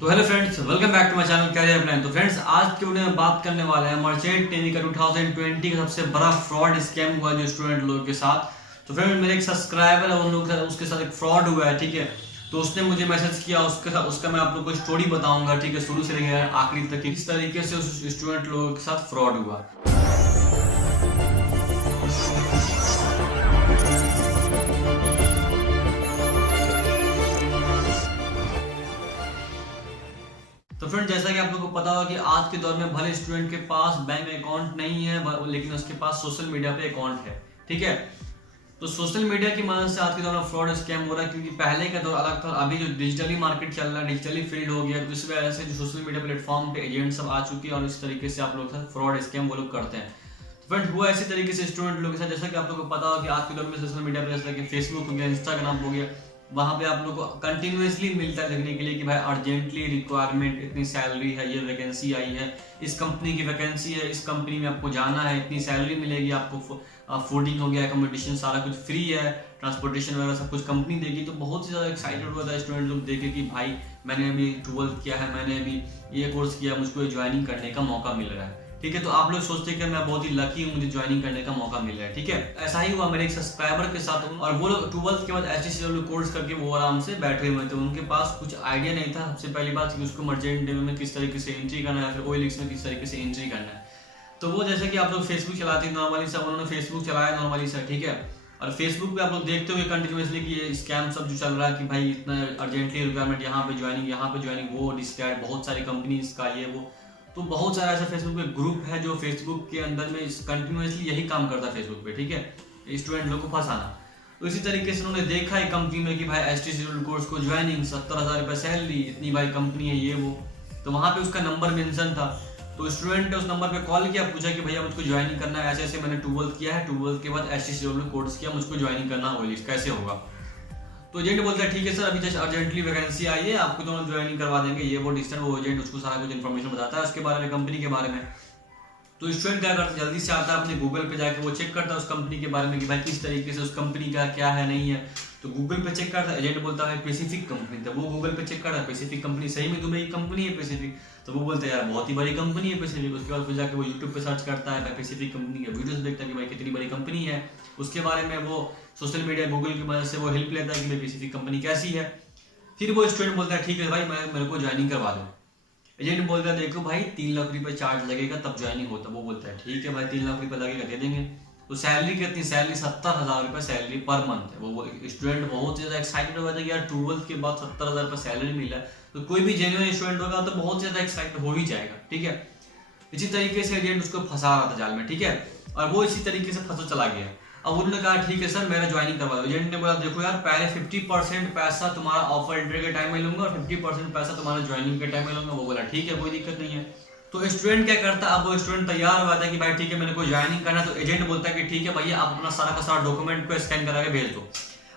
तो hello friends, welcome back to my channel career plan. तो friends, आज के वीडियो में बात करने वाले हैं मर्चेंट नेवी का 2020 का सबसे बड़ा फ्रॉड स्कैम हुआ जो स्टूडेंट लोगों के साथ। तो फ्रेंड, मेरे एक सब्सक्राइबर है, उन लोग उसके साथ एक फ्रॉड हुआ है, ठीक है। तो उसने मुझे मैसेज किया, उसके साथ उसका मैं आप लोग को स्टोरी बताऊंगा, ठीक है, शुरू से लेकर आखिरी तक किस तरीके से उस स्टूडेंट लोगों के साथ फ्रॉड हुआ। तो फ्रेंड, जैसा कि आप लोगों को पता होगा कि आज के दौर में भले स्टूडेंट के पास बैंक अकाउंट नहीं है, लेकिन उसके पास सोशल मीडिया पे अकाउंट है, ठीक है। तो सोशल मीडिया की मदद से आज के दौर में फ्रॉड स्कैम हो रहा है, क्योंकि पहले का दौर अलग था। अभी जो डिजिटली मार्केट चल रहा है, डिजिटली फील्ड हो गया, तो इस वजह से जो सोशल मीडिया प्लेटफॉर्म पे एजेंट सब आ चुके हैं और इस तरीके से आप लोग के साथ फ्रॉड स्कैम वो लोग करते हैं। तो फ्रेंड, हुआ इसी तरीके से स्टूडेंट लोगों के साथ, जैसा कि आप लोगों को पता हो कि आज के दौर में सोशल मीडिया पे जैसा कि फेसबुक हो गया, इंस्टाग्राम हो गया, वहां पे आप लोग को कंटिन्यूसली मिलता है देखने के लिए कि भाई अर्जेंटली रिक्वायरमेंट, इतनी सैलरी है, ये वैकेंसी आई है, इस कंपनी की वैकेंसी है, इस कंपनी में आपको जाना है, इतनी सैलरी मिलेगी आपको, फूडिंग हो गया, एकोमोडेशन सारा कुछ फ्री है, ट्रांसपोर्टेशन वगैरह सब कुछ कंपनी देगी। तो बहुत ही ज़्यादा एक्साइटेड हुआ था स्टूडेंट लोग देखे कि भाई मैंने अभी 12th किया है, मैंने अभी ये कोर्स किया, मुझको ज्वाइनिंग करने का मौका मिल रहा है, ठीक है। तो आप लोग सोचते हैं कि मैं बहुत ही लकी हूँ, मुझे ज्वाइनिंग करने का मौका मिल रहा है, ठीक है। ऐसा ही हुआ मेरे एक सब्सक्राइबर के साथ, और वो लोग 12th के बाद HTCW कोर्स करके वो आराम से बैठे हुए थे। उनके पास कुछ आइडिया नहीं था, सबसे पहली बात कि उसको मर्चेंट नेवी में किस तरीके से एंट्री करना है, फिर OLX में किस तरीके से एंट्री करना है। तो वो जैसे कि आप लोग फेसबुक चलाते हैं नॉर्मली सा, उन्होंने फेसबुक चलाया नॉर्मली सा, ठीक है। और फेसबुक पे आप लोग देखते हुए कंटिन्यूसली कि ये स्कैम सब जो चल रहा है कि भाई इतना अर्जेंटली रिक्वायरमेंट, यहाँ पे ज्वाइनिंग, वो डिस्कार्ड, बहुत सारी कंपनीज का ये वो। तो बहुत सारा ऐसा फेसबुक पे ग्रुप है जो फेसबुक के अंदर में कंटिन्यूसली यही काम करता है फेसबुक पे, ठीक है, स्टूडेंट लोग को फंसाना। तो इसी तरीके से उन्होंने देखा है कंपनी में कि भाई HTCW कोर्स को ज्वाइनिंग, 70,000 रुपये सैलरी, इतनी भाई कंपनी है ये वो। तो वहाँ पे उसका नंबर मेंशन था। तो स्टूडेंट ने उस नंबर पे कॉल किया, पूछा कि भैया मुझको ज्वाइनिंग करना है, ऐसे ऐसे मैंने 12th किया है, 12th के बाद HTCW कोर्स किया, मुझको ज्वाइनिंग करना है, कैसे होगा। तो एजेंट बोलता है ठीक है सर, अभी जस्ट अर्जेंटली वैकेंसी आई है, आपको तो ज्वाइनिंग करवा देंगे, ये वो डिस्टेंट। वो एजेंट उसको सारा कुछ इन्फॉर्मेशन बताता है उसके बारे में, कंपनी के बारे में। तो स्टूडेंट क्या करता है, जल्दी से आता है अपने गूगल पे जाके वो चेक करता है उस कंपनी के बारे में कि भाई किस तरीके से उस कंपनी का क्या है नहीं है। तो गूगल पे चेक करता है, एजेंट बोलता है पैसिफिक कंपनी, तो वो गूगल पे चेक करता है पैसिफिक कंपनी, सही में दुबई की कंपनी है पैसिफिक। तो वो बोलता है यार बहुत ही बड़ी कंपनी है पैसिफिक। उसके बाद फिर जाके वो यूट्यूब पे सर्च करता है पैसिफिक कंपनी के वीडियोस देखता है कि भाई कितनी बड़ी कंपनी है। उसके बारे में वो सोशल मीडिया गूगल की मदद से वो हेल्प लेता है कि भाई पैसिफिक कंपनी कैसी है। फिर वो स्टूडेंट बोलता है ठीक है भाई, मेरे को ज्वाइनिंग करवा दो। एजेंट बोलता है देखो भाई 3 लाख रुपए चार्ज लगेगा तब ज्वाइनिंग होता। वो बोलता है ठीक है भाई 3 लाख रुपए लगेगा, दे देंगे। तो सैलरी कितनी, सैलरी 70,000 रुपये सैलरी पर मंथ है। वो स्टूडेंट बहुत ज़्यादा एक्साइटेड हो गया था कि यार 12th के बाद 70,000 रुपये सैलरी मिला है, तो कोई भी जेन्युइन स्टूडेंट होगा तो बहुत ज़्यादा एक्साइटेड हो ही जाएगा, ठीक है। इसी तरीके से एजेंट उसको फंसा रहा था जाल में, ठीक है, और वो इसी तरीके से फंसा चला गया। अब उन्होंने कहा ठीक है सर मेरा ज्वाइनिंग करवा दो। एजेंट ने बोला देखो यार पहले 50% पैसा तुम्हारा ऑफर लेटर के टाइम में लूंगा और 50% पैसा तुम्हारा ज्वाइनिंग के टाइम में लूंगा। वो बोला ठीक है कोई दिक्कत नहीं है। तो स्टूडेंट क्या करता है, अब वो स्टूडेंट तैयार हुआ था कि भाई ठीक है मेरे को ज्वाइनिंग करना है। तो एजेंट बोलता है कि ठीक है भैया आप अपना सारा का सारा डॉक्यूमेंट को स्कैन करा के भेज दो।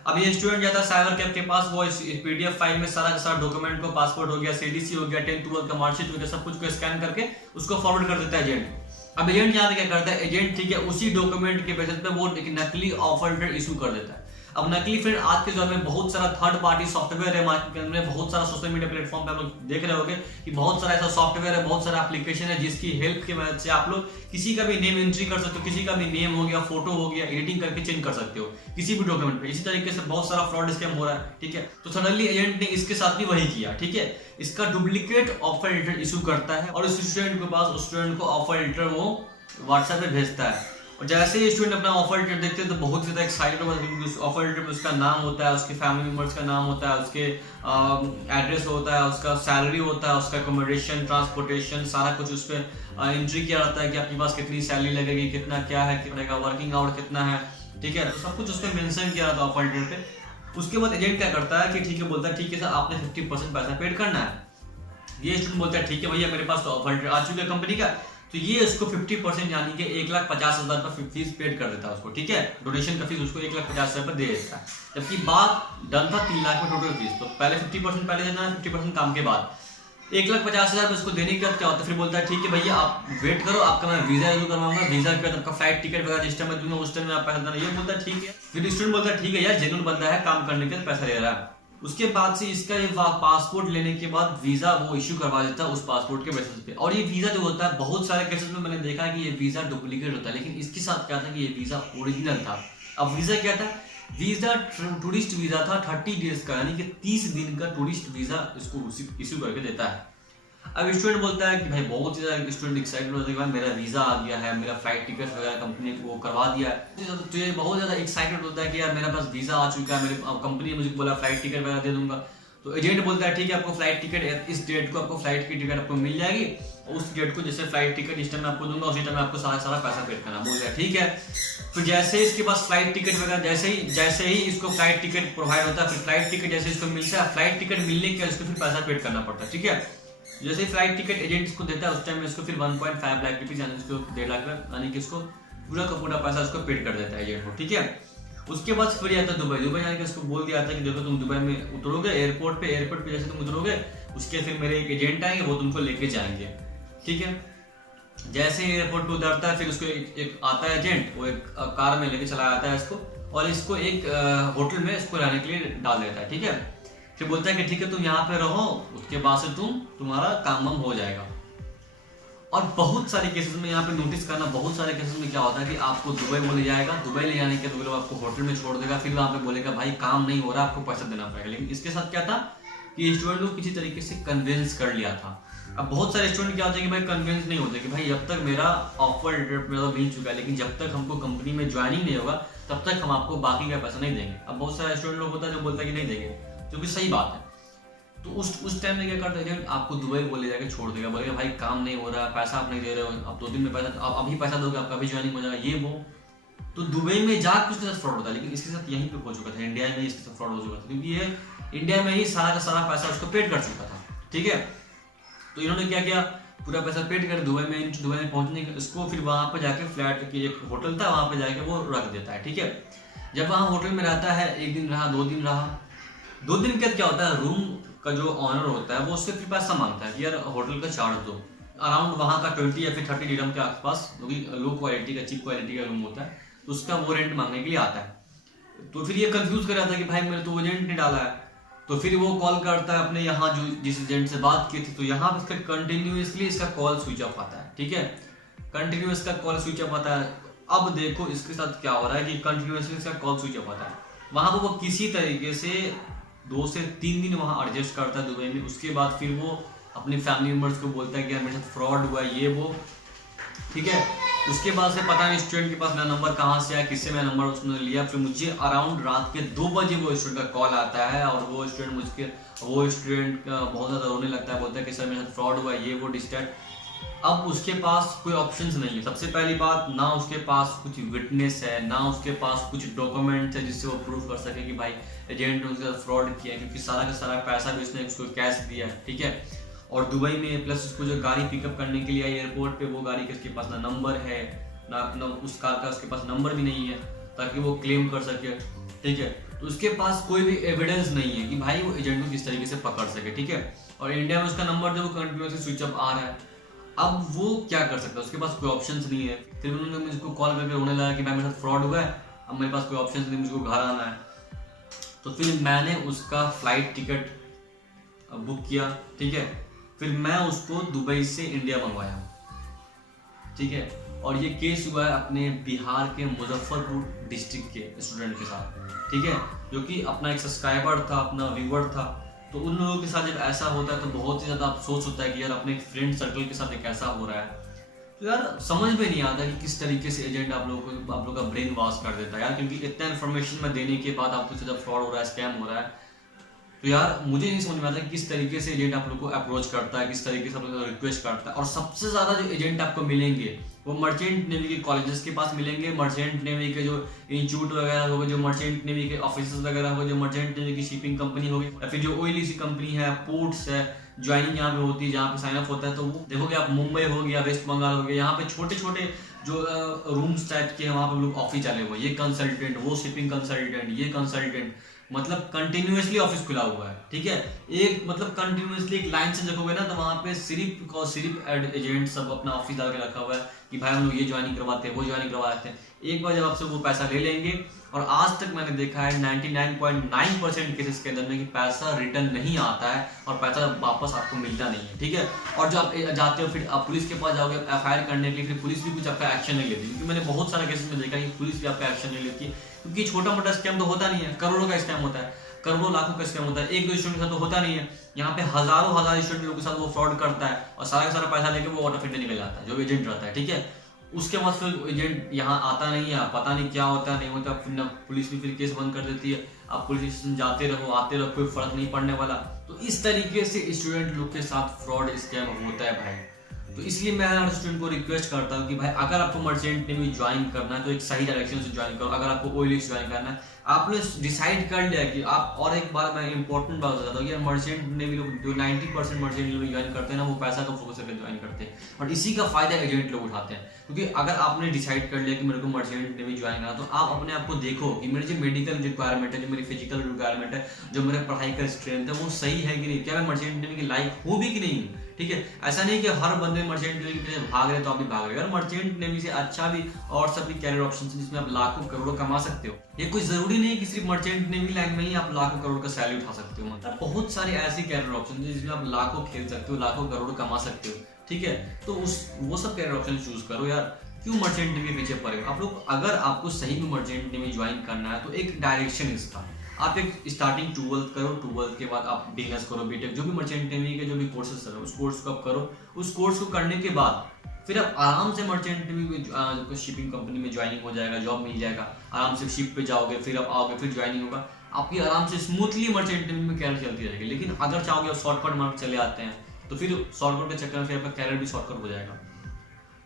अब ये स्टूडेंट जाता है साइबर कैफ के पास, वो इस PDF फाइल में सारा का सारा डॉक्यूमेंट को, पासपोर्ट हो गया, CDC हो गया, 10th 12th का मार्कशीट हो गया, सब कुछ को स्कैन करके उसको फॉरवर्ड कर देता है एजेंट। अब एजेंट यहाँ पे क्या करता है, एजेंट ठीक है उसी डॉक्यूमेंट के बेसिस पे वो नकली ऑफर लेटर इशू कर देता है। अब नकली फ्रेंड आज के दौर में बहुत सारा थर्ड पार्टी सॉफ्टवेयर है मार्केट के अंदर, बहुत सारा सोशल मीडिया प्लेटफॉर्म पे आप लोग देख रहे होंगे कि बहुत सारा ऐसा सॉफ्टवेयर है, बहुत सारा एप्लीकेशन है जिसकी हेल्प की मदद से आप लोग किसी का भी नेम एंट्री कर सकते हो, किसी का भी नेम हो गया, फोटो हो गया, एडिटिंग करके चेंज कर सकते हो किसी भी डॉक्यूमेंट पे। इसी तरीके से बहुत सारा फ्रॉड स्कैम हो रहा है, ठीक है। तो सडनली एजेंट ने इसके साथ भी वही किया, ठीक है, इसका डुप्लीकेट ऑफर लेटर इशू करता है और उस स्टूडेंट के पास उस स्टूडेंट को ऑफर लेटर वो व्हाट्सएप पे भेजता है। और जैसे ही स्टूडेंट अपना ऑफर लेटर देखते हैं तो बहुत ज़्यादा एक्साइटेड होता है, क्योंकि उस ऑफर लेटर में उसका नाम होता है, उसके फैमिली मेम्बर्स का नाम होता है, उसके एड्रेस होता है, उसका सैलरी होता है, उसका अकोमोडेशन, ट्रांसपोर्टेशन सारा कुछ उस पर एंट्री किया जाता है कि आपके पास कितनी सैलरी लगेगी, कितना क्या है, कितने का वर्किंग आवर कितना है, ठीक है, तो सब कुछ उस पर मेंशन किया जाता है ऑफर लेटर पे। उसके बाद एजेंट क्या करता है कि ठीक है बोलता है ठीक है सर आपने 50% पैसा पेड करना है। ये स्टूडेंट बोलता है ठीक है भैया मेरे पास तो ऑफर लेटर आ चुका है कंपनी का। तो ये उसको 50% यानी कि 1,50,000 रुपये फीस पेड कर देता है उसको, ठीक है, डोनेशन का फीस उसको 1,50,000 रुपये दे देता है। जबकि बात डन था 3 लाख में टोटल फीस। तो पहले 50% पहले देना है, 50% काम के बाद 1,50,000 रुपये उसको देने के बाद क्या होता है, फिर बोलता है ठीक है भैया आप वेट करो, आपका मैं वीजा इशू करवाऊंगा, वीजा के बाद आपका फ्लाइट टिकट वगैरह जिस टाइम में दूंगा उस टाइम में आप पैसा देना। ये बोलता है ठीक है। फिर स्टूडेंट बोलता है ठीक है यार जेन्युइन बंदा है, काम करने के लिए पैसा ले रहा है। उसके बाद से इसका ये पासपोर्ट लेने के बाद वीजा वो इश्यू करवा देता है उस पासपोर्ट के बेसिस पे। और ये वीजा जो होता है बहुत सारे केसेस में मैंने देखा है कि ये वीजा डुप्लीकेट होता है, लेकिन इसके साथ क्या था कि ये वीजा ओरिजिनल था। अब वीजा क्या था, वीजा टूरिस्ट वीजा था 30 डेज का, यानी कि 30 दिन का टूरिस्ट वीजा इसको इश्यू करके देता है। अब स्टूडेंट बोलता है कि भाई बहुत ज्यादा स्टूडेंट एक्साइटेड होता है कि भाई मेरा वीजा आ गया है, मेरा फ्लाइट टिकट वगैरह कंपनी ने वो करवा दिया है, तो ये बहुत ज्यादा एक्साइटेड होता है कि यार मेरे पास वीजा आ चुका है, मेरे कंपनी ने मुझे बोला फ्लाइट टिकट वगैरह दे दूंगा। तो एजेंट बोलता है ठीक है आपको फ्लाइट टिकट इस डेट को आपको फ्लाइट की टिकट आपको मिल जाएगी, उस डेट को जैसे फ्लाइट टिकट इस टाइम आपको दूंगा उसी टाइम आपको सारा पैसा पे करना। बोल रहा ठीक है। तो जैसे इसके पास फ्लाइट टिकट वगैरह जैसे ही इसको फ्लाइट टिकट प्रोवाइड होता है, फिर फ्लाइट टिकट जैसे इसको मिलता है, फ्लाइट टिकट मिलने के इसको फिर पैसा पेड करना पड़ता है। ठीक है, जैसे ही फ्लाइट टिकट एजेंट इसको देता है उस टाइम में इसको फिर 1.5 लाख रुपीज यानी इसको 1.5 लाख यानी कि इसको पूरा का पूरा पैसा इसको पेड कर देता है एजेंट को। ठीक है, उसके बाद फिर आता है दुबई यानी कि इसको बोल दिया था कि देखो तुम दुबई में उतरोगे एयरपोर्ट पे जैसे तुम उतरोगे उसके फिर मेरे एक एजेंट आएंगे वो तुमको लेके जाएंगे। ठीक है, जैसे एयरपोर्ट पे उतरता है फिर उसको एक आता है एजेंट, वो एक कार में लेके चला आता है इसको और इसको एक होटल में इसको रहने के लिए डाल देता है। ठीक है, फिर बोलता है कि ठीक है तुम यहाँ पे रहो, उसके बाद से तुम्हारा काम वाम हो जाएगा। और बहुत सारे केसेस में यहाँ पे नोटिस करना, बहुत सारे केसेस में क्या होता है कि आपको दुबई वो ले जाएगा, दुबई ले जाने के बाद आपको होटल में छोड़ देगा, फिर वहां पे बोलेगा भाई काम नहीं हो रहा आपको पैसा देना पड़ेगा। लेकिन इसके साथ क्या था कि स्टूडेंट को किसी तरीके से कन्विंस कर लिया था। अब बहुत सारे स्टूडेंट क्या होते हैं कि भाई कन्विंस नहीं होते कि भाई जब तक मेरा ऑफर लेटर मिल चुका है लेकिन जब तक हमको कंपनी में ज्वाइनिंग नहीं होगा तब तक हम आपको बाकी का पैसा नहीं देंगे। अब बहुत सारे स्टूडेंट लोग होता है जो बोलता है कि नहीं देंगे, जो कि सही बात है। तो उस टाइम में क्या करता है आपको दुबई बोले जाके छोड़ देगा, बोलेगा भाई काम नहीं हो रहा, पैसा आप नहीं दे रहे हो, अब 2 दिन में पैसा आप अभी पैसा दोगे आपका अभी ज्वाइनिंग हो जाएगा ये वो। तो दुबई में जाकर उसके साथ फ्रॉड होता है, लेकिन इसके साथ यहीं पे हो चुका था, इंडिया में ही इसके साथ फ्रॉड हो चुका था, क्योंकि ये इंडिया में ही सारा का सारा पैसा उसको पेड कर चुका था। ठीक है, तो इन्होंने क्या किया पूरा पैसा पेड कर दुबई में पहुंचने इसको फिर वहां पर जाके फ्लैट की एक होटल था वहां पर जाके वो रख देता है। ठीक है, जब वहां होटल में रहता है 1 दिन रहा 2 दिन रहा, 2 दिन के बाद क्या होता है रूम का जो ऑनर होता है वो उससे फिर पैसा मांगता है कि यार होटल का चार्ज दो, अराउंड वहां का 20 या फिर 30 दिरहम के आसपास, क्योंकि लो क्वालिटी का चीप क्वालिटी का रूम होता है तो उसका वो रेंट मांगने के लिए आता है। तो फिर ये कंफ्यूज कर रहा था कि भाई मैंने तो एजेंट नहीं डाला है, तो फिर वो कॉल करता है अपने यहाँ जो जिस एजेंट से बात की थी, तो यहाँ पे इसका कंटिन्यूअसली इसका कॉल स्विच ऑफ आता है। ठीक है, कंटिन्यूअस का कॉल स्विच ऑफ आता है। अब देखो इसके साथ क्या हो रहा है कि कंटिन्यूअसली इसका कॉल स्विच ऑफ आता है, वहां पर वो किसी तरीके से 2 से 3 दिन वहां एडजस्ट करता है दुबई में। उसके बाद फिर वो अपनी फैमिली मेम्बर्स को बोलता है कि यार मेरे साथ फ्रॉड हुआ ये वो। ठीक है, उसके बाद से पता नहीं स्टूडेंट के पास मेरा नंबर कहाँ से आया, किससे मेरा नंबर उसने लिया, फिर मुझे अराउंड रात के 2 बजे वो स्टूडेंट का कॉल आता है और वो स्टूडेंट बहुत ज़्यादा रोने लगता है, बोलता है कि सर मेरे साथ फ्रॉड हुआ ये वो डिस्टर्ब। अब उसके पास कोई ऑप्शंस नहीं है। सबसे पहली बात, ना उसके पास कुछ विटनेस है, ना उसके पास कुछ डॉक्यूमेंट है जिससे वो प्रूव कर सके कि भाई एजेंट ने उसके साथ फ्रॉड किया, क्योंकि सारा का सारा पैसा भी उसने उसको कैश दिया है। ठीक है, और दुबई में प्लस उसको जो गाड़ी पिकअप करने के लिए आई एयरपोर्ट पे, वो गाड़ी के उसके पास ना नंबर है ना उस कार का उसके पास नंबर भी नहीं है ताकि वो क्लेम कर सके। ठीक है, तो उसके पास कोई भी एविडेंस नहीं है कि भाई वो एजेंट को किस तरीके से पकड़ सके। ठीक है, और इंडिया में उसका नंबर जो कंटिन्यूसली स्विच ऑफ आ रहा है, अब वो क्या कर सकता है, उसके पास कोई ऑप्शंस नहीं है। फिर उन्होंने मुझको कॉल करके रोने लगा कि भाई मेरे साथ फ्रॉड हुआ है, अब मेरे पास कोई ऑप्शंस नहीं, मुझको घर आना है। तो फिर मैंने उसका फ्लाइट टिकट बुक किया। ठीक है, फिर मैं उसको दुबई से इंडिया मंगवाया। ठीक है, और ये केस हुआ है अपने बिहार के मुजफ्फरपुर डिस्ट्रिक्ट के स्टूडेंट के साथ। ठीक है, जो कि अपना एक सब्सक्राइबर था, अपना व्यूअर था। तो उन लोगों के साथ जब ऐसा होता है तो बहुत ही ज़्यादा अफसोस होता है कि यार अपने फ्रेंड सर्कल के साथ एक ऐसा हो रहा है। तो यार समझ में नहीं आता कि किस तरीके से एजेंट आप लोगों का ब्रेन वॉश कर देता है यार, क्योंकि इतना इन्फॉर्मेशन में देने के बाद आपके साथ जब फ्रॉड हो रहा है, स्कैम हो रहा है, तो यार मुझे नहीं समझ में आता किस तरीके से एजेंट आप लोग को अप्रोच करता है, किस तरीके से आप लोग को रिक्वेस्ट करता है। और सबसे ज्यादा जो एजेंट आपको मिलेंगे वो मर्चेंट नेवी के कॉलेजेस के पास मिलेंगे, मर्चेंट नेवी के जो इंस्टीट्यूट वगैरह होगा, जो मर्चेंट नेवी के ऑफिस वगैरह होगा, जो मर्चेंट नेवी की शिपिंग कंपनी होगी, या फिर जो ऑयल सी कंपनी है, पोर्ट्स है, ज्वाइनिंग यहाँ पे होती है, जहाँ पे साइन अप होता है। तो वो देखोगे आप मुंबई हो गया, वेस्ट बंगाल हो गया, यहाँ पे छोटे छोटे जो रूम्स टाइप के वहाँ पे लोग ऑफिस चले हुए, ये कंसल्टेंट, वो शिपिंग कंसल्टेंट, ये कंसल्टेंट, मतलब कंटिन्यूअसली ऑफिस खुला हुआ है। ठीक है, एक मतलब कंटिन्यूअसली एक लाइन से देखोगे ना तो वहां पे सिर्फ एजेंट सब अपना ऑफिस डाल के रखा हुआ है कि भाई हम लोग ये ज्वाइनिंग करवाते हैं, वो ज्वाइनिंग करवाते हैं। एक बार जब आपसे वो पैसा ले लेंगे और आज तक मैंने देखा है 99.9% केसेस के अंदर में कि पैसा रिटर्न नहीं आता है और पैसा वापस आपको मिलता नहीं है, ठीक है। और जो आप जाते हो फिर आप पुलिस के पास जाओगे FIR करने के लिए, फिर पुलिस भी कुछ आपका एक्शन नहीं लेती, क्योंकि मैंने बहुत सारे केसेस में देखा है कि पुलिस भी आपका एक्शन नहीं लेती, क्योंकि छोटा मोटा स्कैम तो होता नहीं है, करोड़ों का स्कैम होता है, करोड़ों लाखों का स्कैम होता है, एक दो स्टूडेंट के साथ तो होता नहीं है। यहाँ पे हजारों हजार स्टूडेंट लोगों के साथ वो फ्रॉड करता है और सारा का सारा पैसा लेके वो आउट ऑफ इंडिया निकल जाता है, जो एजेंट रहता है, ठीक है। उसके बाद फिर एजेंट यहाँ आता नहीं है, पता नहीं क्या होता है नहीं होता, फिर ना पुलिस भी फिर केस बंद कर देती है, आप पुलिस स्टेशन जाते रहो आते रहो, कोई फर्क नहीं पड़ने वाला। तो इस तरीके से स्टूडेंट लोग के साथ फ्रॉड स्कैम होता है भाई। तो इसलिए मैं हर स्टूडेंट को रिक्वेस्ट करता हूँ कि भाई अगर आपको मर्चेंट नेवी ज्वाइन करना है तो एक सही डायरेक्शन से ज्वाइन करो। अगर आपको OLX ज्वाइन करना है, आपने डिसाइड कर लिया कि आप, और एक बार मैं इंपॉर्टेंट बात बताता हूँ कि मर्चेंट नेवी लोग जो 90% मर्चेंट नेवी ज्वाइन करते हैं ना, वो पैसा का फोकस करके ज्वाइन करते हैं और इसी का फायदा एजेंट लोग उठाते हैं। क्योंकि अगर आपने डिसाइड कर लिया कि मेरे को मर्चेंट नेवी ज्वाइन करना, तो आप अपने आप को देखो कि मेरी जो मेडिकल रिक्वायरमेंट है, जो मेरी फिजिकल रिक्वायरमेंट है, जो मेरे पढ़ाई का स्ट्रेंथ है, वो सही है कि नहीं, क्या मैं मर्चेंट नेवी के लायक हूँ भी कि नहीं, ठीक है। ऐसा नहीं कि हर बंदे मर्चेंट नेवी के पीछे भाग रहे तो आप भी भाग रहे हो। मर्चेंट नेवी से अच्छा भी और सब भी कैरियर ऑप्शन है जिसमें आप लाखों करोड़ों कमा सकते हो। ये कोई जरूरी नहीं कि सिर्फ मर्चेंट नेवी लाइन में ही आप लाखों करोड़ का सैलरी उठा सकते हो, मतलब बहुत सारे ऐसे कैरियर ऑप्शन है जिसमें आप लाखों खेल सकते हो, लाखों करोड़ कमा सकते हो, ठीक है। तो वो सब कैरियर ऑप्शन चूज करो यार, क्यों मर्चेंट नेवी पीछे पड़े आप लोग। अगर आपको सही में मर्चेंट नेवी ज्वाइन करना है तो एक डायरेक्शन इसका, आप एक स्टार्टिंग 12th करो, 12th के बाद आप बिजनेस करो, बीटेक, जो भी मर्चेंट नेवी के जो भी कोर्सेस है उस कोर्स को आप करो। उस कोर्स को करने के बाद फिर आप आराम से मर्चेंट नेवी में शिपिंग कंपनी में ज्वाइनिंग हो जाएगा, जॉब मिल जाएगा, आराम से शिप पे जाओगे, फिर आप आओगे, फिर ज्वाइनिंग होगा आपकी, आराम से स्मूथली मर्चेंट नेवी में कैरियर चलती रहेगी। लेकिन अगर चाहोगे आप शॉर्टकट मार्ग चले आते हैं तो फिर शॉर्टकट के चक्कर में फिर आपका कैरियर भी शॉर्टकट हो जाएगा।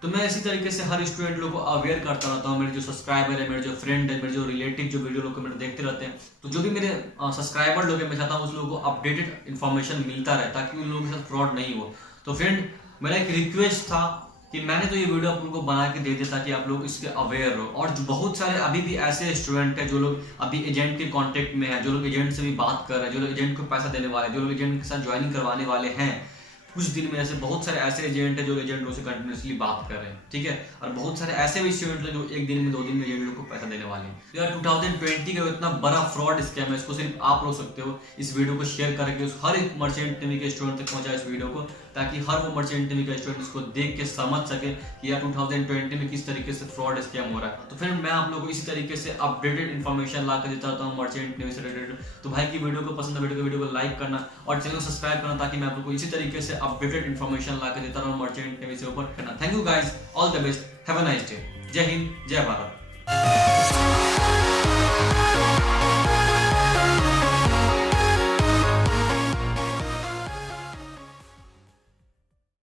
तो मैं इसी तरीके से हर स्टूडेंट लोग को अवेयर करता रहता हूँ। मेरे जो सब्सक्राइबर है, मेरे जो फ्रेंड है, मेरे जो रिलेटिव जो वीडियो लोग को मेरे देखते रहते हैं, तो जो भी मेरे सब्सक्राइबर लोग हैं, मैं चाहता हूँ उस लोगों को अपडेटेड इन्फॉर्मेशन मिलता रहे ताकि उन लोगों के साथ फ्रॉड नहीं हो। तो फ्रेंड, मेरा एक रिक्वेस्ट था कि मैंने तो ये वीडियो आप लोगों को बना के दे दिया ताकि आप लोग इसके अवेयर हो। और जो बहुत सारे अभी भी ऐसे स्टूडेंट हैं जो लोग अभी एजेंट के कांटेक्ट में है, जो लोग एजेंट से भी बात कर रहे हैं, जो लोग एजेंट को पैसा देने वाले हैं, जो लोग एजेंट के साथ ज्वाइनिंग करवाने वाले हैं, कुछ दिन में ऐसे बहुत सारे ऐसे एजेंट है जो एजेंट लोग से कंटिन्यूसली बात कर रहे हैं, ठीक है। और बहुत सारे ऐसे भी स्टूडेंट हैं जो एक दिन में 2 दिन में एजेंट लोग को पैसा देने वाले हैं। तो यार 2020 का इतना बड़ा फ्रॉड स्कैम है, इसको सिर्फ आप रोक सकते हो। इस वीडियो को शेयर करके उस हर एक मर्चेंट नेवी के स्टूडेंट तक पहुंचाए इस वीडियो को, ताकि हर वो मर्चेंट नेवी का स्टूडेंट इसको देख के समझ सके कि यार 2020 में किस तरीके से फ्रॉड स्कैम हो रहा है। तो फिर मैं आप लोगों को इसी तरीके से अपडेटेड इन्फॉर्मेशन ला कर देता रहता हूँ मर्चेंट नेवी से रिलेटेड। तो भाई की वीडियो को पसंद है, वीडियो को लाइक करना और चैनल को सब्सक्राइब करना, ताकि मैं आप लोगों को इसी तरीके से अपडेटेड इन्फॉर्मेशन ला कर देता रहूँ मर्चेंट नेवी से ऊपर करना। Thank you guys, all the best, have a nice day. जय हिंद, जय भारत।